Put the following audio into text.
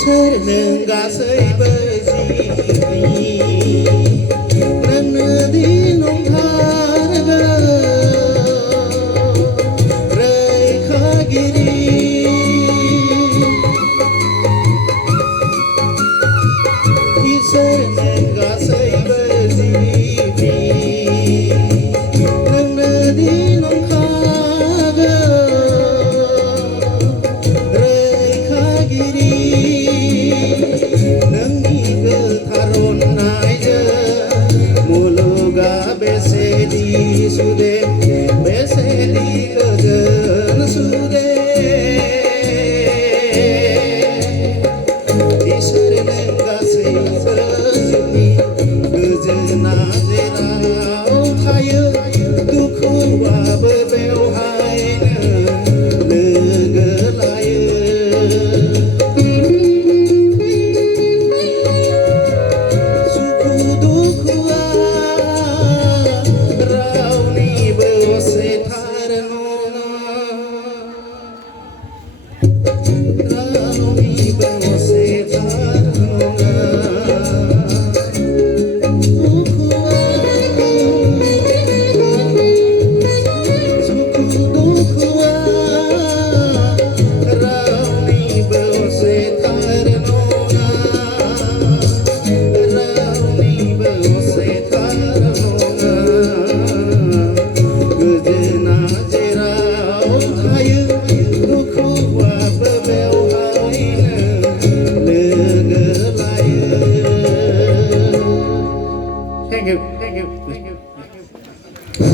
इसोर नों गासैबो जिउनि नोंनो दि नंथारगौ रैखागिरि इसोर नों गासैबो जिउनि नोंनो दि नंखागौ रैखागिरि नोंनि गोथार अननायजों मुलुगा बेसेदि सुदेम बेसेदि गोजोन सुदेम इसोर नों गासैबो जिउनि गोजोना जेराव थायो दुखुआबो बेवहायनो लोगो लायो सुखु दुखुआ रावनिबो असेथार नङा रावनिबो असेथार नङा Thank you.